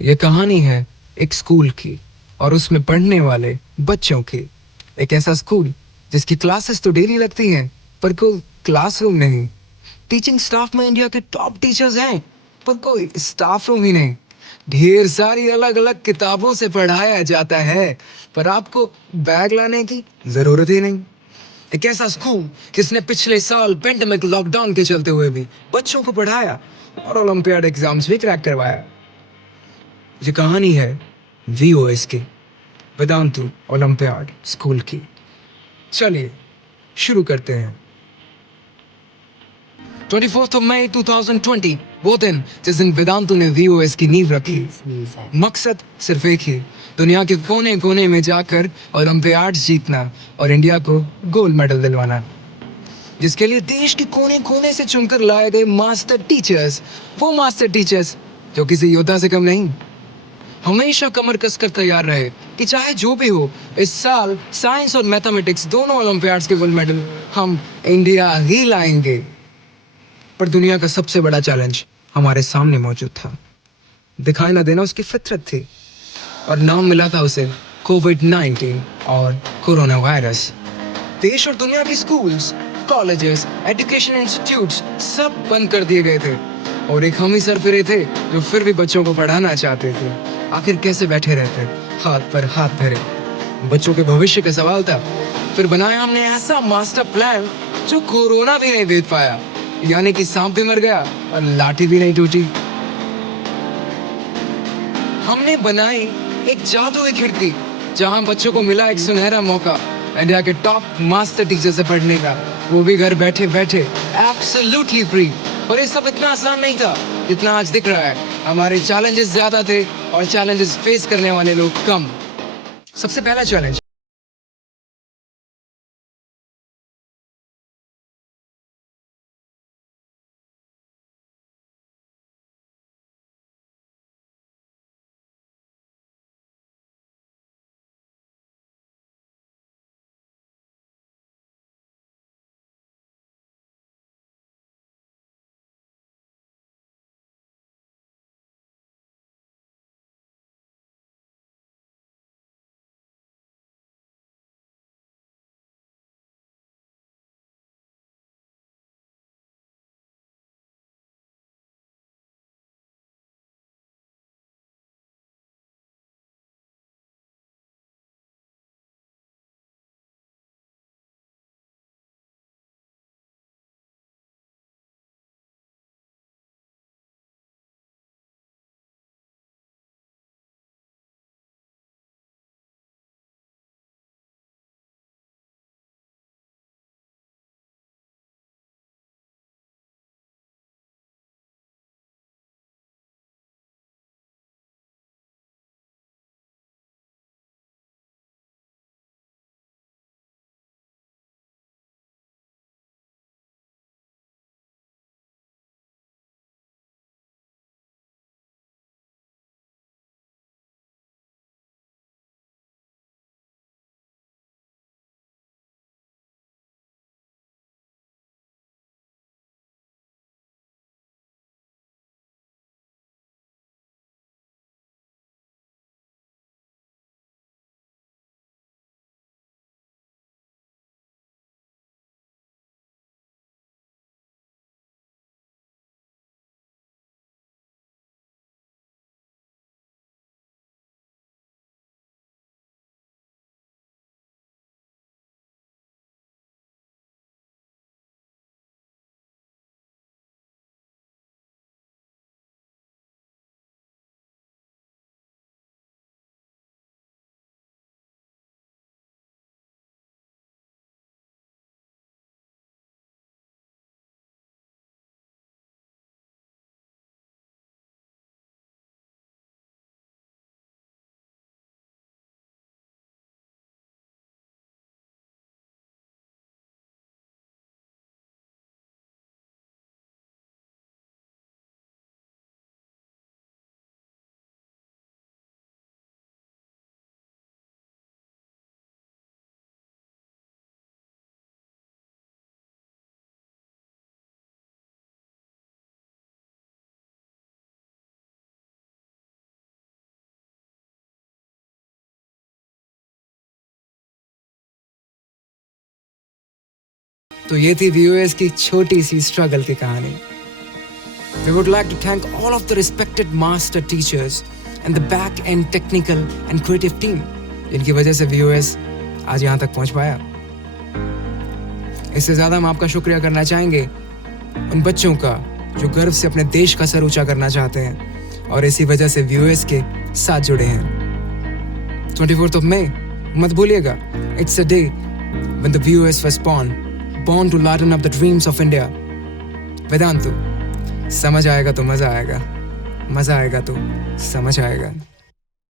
ये कहानी है एक स्कूल की और उसमें पढ़ने वाले बच्चों की। एक ऐसा स्कूल जिसकी क्लासेस तो डेली लगती हैं पर कोई क्लासरूम नहीं। टीचिंग स्टाफ में इंडिया के टॉप टीचर्स हैं पर कोई स्टाफ रूम ही नहीं। ढेर सारी अलग अलग किताबों से पढ़ाया जाता है पर आपको बैग लाने की जरूरत ही नहीं। एक ऐसा स्कूल जिसने पिछले साल पेंडेमिक लॉकडाउन के चलते हुए भी बच्चों को पढ़ाया और ओलंपियाड एग्जाम्स भी क्रैक करवाया। ये कहानी है वीओएस की, वेदांतु ओलंपियाड स्कूल की। चलिए शुरू करते हैं। 24 मई 2020 वो दिन जिस दिन वेदांतु ने वीओएस की नींव रखी। मकसद सिर्फ एक ही, दुनिया के कोने कोने में जाकर ओलंपियाड जीतना और इंडिया को गोल्ड मेडल दिलवाना, जिसके लिए देश के कोने कोने से चुनकर लाए गए मास्टर टीचर्स, वो मास्टर टीचर्स जो किसी योद्धा से कम नहीं, हमेशा कमर कसकर तैयार रहे कि चाहे जो भी हो इस साल साइंस और मैथमेटिक्स दोनों ओलंपियाड्स के गोल्ड मेडल हम इंडिया ही लाएंगे। पर दुनिया का सबसे बड़ा चैलेंज हमारे सामने मौजूद था। दिखाई ना देना उसकी फितरत थी और नाम मिला था उसे कोविड-19 और कोरोना वायरस। देश और दुनिया के स्कूल्स, कॉलेजेस, एजुकेशन इंस्टीट्यूट्स सब बंद कर दिए गए थे और एक हम ही सरफिरे थे जो फिर भी बच्चों को पढ़ाना चाहते थे। आखिर कैसे बैठे रहते हाथ पर हाथ धरे? बच्चों के भविष्य का सवाल था। फिर बनाया हमने ऐसा मास्टर प्लान जो कोरोना भी नहीं देख पाया, यानी कि सांप भी मर गया और लाठी भी नहीं टूटी। हमने बनाई एक जादुई खिड़की जहां बच्चों को मिला एक सुनहरा मौका इंडिया के टॉप मास्टर टीचर से पढ़ने का, वो भी घर बैठे बैठे एब्सोल्युटली फ्री। और ये सब इतना आसान नहीं था जितना आज दिख रहा है। हमारे चैलेंजेस ज्यादा थे और चैलेंजेस फेस करने वाले लोग कम। सबसे पहला चैलेंज तो ये थी VOS की छोटी सी स्ट्रगल की कहानी। We would like to thank all of the respected master teachers and the back-end technical and creative team, जिनकी वजह से VOS आज यहाँ तक पहुँच पाया। इससे ज़्यादा हम आपका शुक्रिया करना चाहेंगे उन बच्चों का जो गर्व से अपने देश का सर ऊंचा करना चाहते हैं और इसी वजह से VOS के साथ जुड़े हैं। 24th of May, मत भूलिएगा, it's a day when the VOS was born to lighten up the dreams of India. Vedantu, समझ आएगा तो मजा आएगा, मजा आएगा तो समझ आएगा।